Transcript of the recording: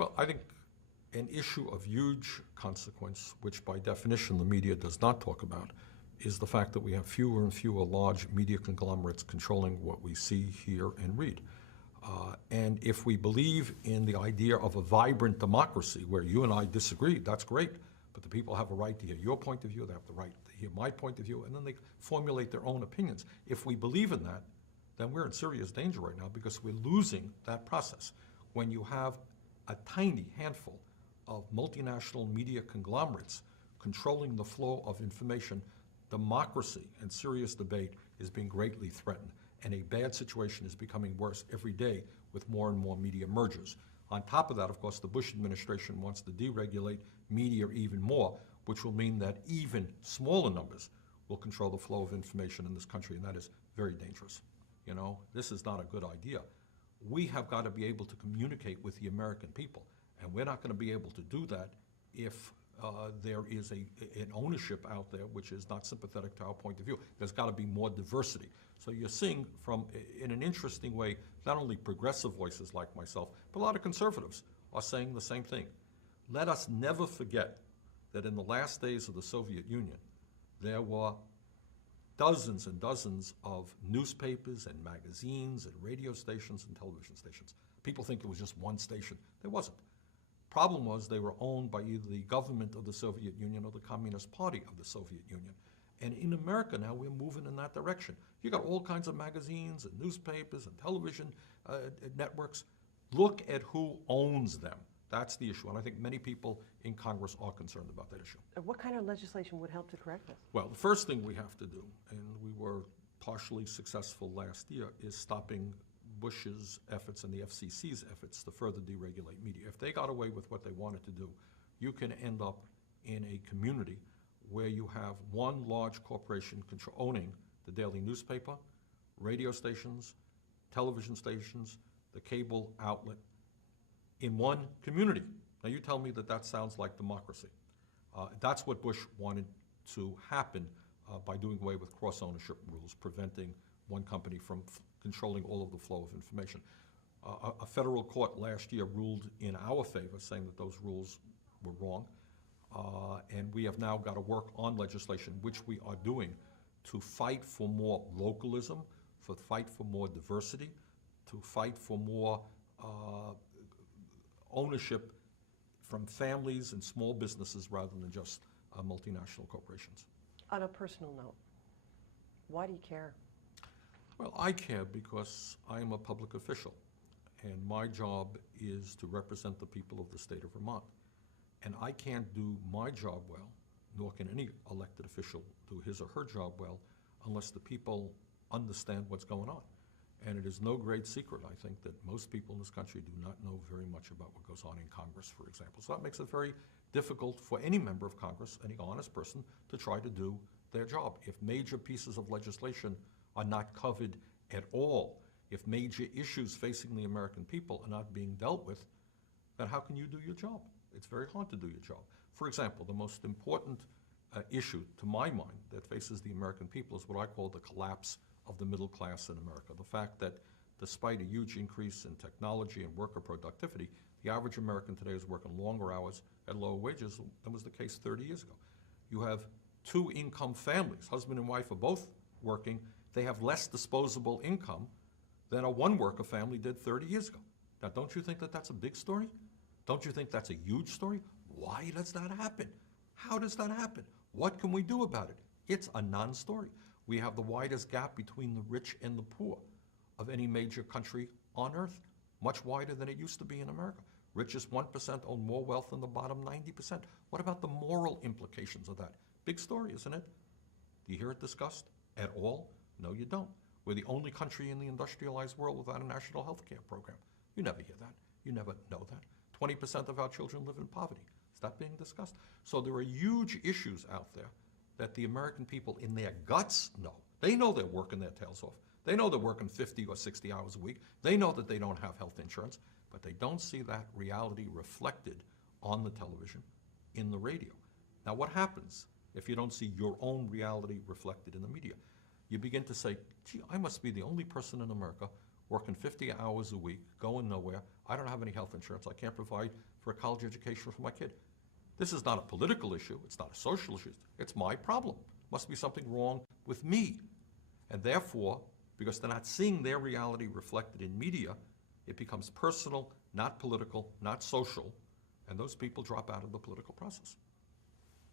Well, I think an issue of huge consequence, which by definition the media does not talk about, is the fact that we have fewer and fewer large media conglomerates controlling what we see, hear, and read. And if we believe in the idea of a vibrant democracy where you and I disagree, that's great. But the people have a right to hear your point of view, they have the right to hear my point of view, and then they formulate their own opinions. If we believe in that, then we're in serious danger right now because we're losing that process. When you have a tiny handful of multinational media conglomerates controlling the flow of information, democracy and serious debate is being greatly threatened. And a bad situation is becoming worse every day with more and more media mergers. On top of that, of course, the Bush administration wants to deregulate media even more, which will mean that even smaller numbers will control the flow of information in this country, and that is very dangerous. You know, this is not a good idea. We have got to be able to communicate with the American people, and we're not going to be able to do that if there is an ownership out there which is not sympathetic to our point of view. There's got to be more diversity. So you're seeing in an interesting way, not only progressive voices like myself, but a lot of conservatives are saying the same thing. Let us never forget that in the last days of the Soviet Union, there were dozens and dozens of newspapers and magazines and radio stations and television stations. People think it was just one station. There wasn't. Problem was they were owned by either the government of the Soviet Union or the Communist Party of the Soviet Union. And in America now, we're moving in that direction. You got all kinds of magazines and newspapers and television networks. Look at who owns them. That's the issue. And I think many people in Congress are concerned about that issue. What kind of legislation would help to correct this? Well, the first thing we have to do, and we were partially successful last year, is stopping Bush's efforts and the FCC's efforts to further deregulate media. If they got away with what they wanted to do, you can end up in a community where you have one large corporation owning the daily newspaper, radio stations, television stations, the cable outlet, in one community. Now you tell me that that sounds like democracy. That's what Bush wanted to happen by doing away with cross-ownership rules, preventing one company from controlling all of the flow of information. A federal court last year ruled in our favor, saying that those rules were wrong. And we have now got to work on legislation, which we are doing, to fight for more localism, to fight for more diversity, to fight for more ownership from families and small businesses rather than just multinational corporations. On a personal note, why do you care? Well, I care because I am a public official, and my job is to represent the people of the state of Vermont. And I can't do my job well, nor can any elected official do his or her job well, unless the people understand what's going on. And it is no great secret, I think, that most people in this country do not know very much about what goes on in Congress, for example. So that makes it very difficult for any member of Congress, any honest person, to try to do their job. If major pieces of legislation are not covered at all, if major issues facing the American people are not being dealt with, then how can you do your job? It's very hard to do your job. For example, the most important issue, to my mind, that faces the American people is what I call the collapse of the middle class in America. The fact that despite a huge increase in technology and worker productivity, the average American today is working longer hours at lower wages than was the case 30 years ago. You have two-income families, husband and wife are both working. They have less disposable income than a one-worker family did 30 years ago. Now, don't you think that that's a big story? Don't you think that's a huge story? Why does that happen? How does that happen? What can we do about it? It's a non-story. We have the widest gap between the rich and the poor of any major country on earth, much wider than it used to be in America. Richest 1% own more wealth than the bottom 90%. What about the moral implications of that? Big story, isn't it? Do you hear it discussed at all? No, you don't. We're the only country in the industrialized world without a national health care program. You never hear that. You never know that. 20% of our children live in poverty. Is that being discussed? So there are huge issues out there that the American people in their guts know. They know they're working their tails off. They know they're working 50 or 60 hours a week. They know that they don't have health insurance, but they don't see that reality reflected on the television, in the radio. Now what happens if you don't see your own reality reflected in the media? You begin to say, gee, I must be the only person in America working 50 hours a week, going nowhere. I don't have any health insurance. I can't provide for a college education for my kid. This is not a political issue. It's not a social issue. It's my problem. Must be something wrong with me. And therefore, because they're not seeing their reality reflected in media, it becomes personal, not political, not social, and those people drop out of the political process.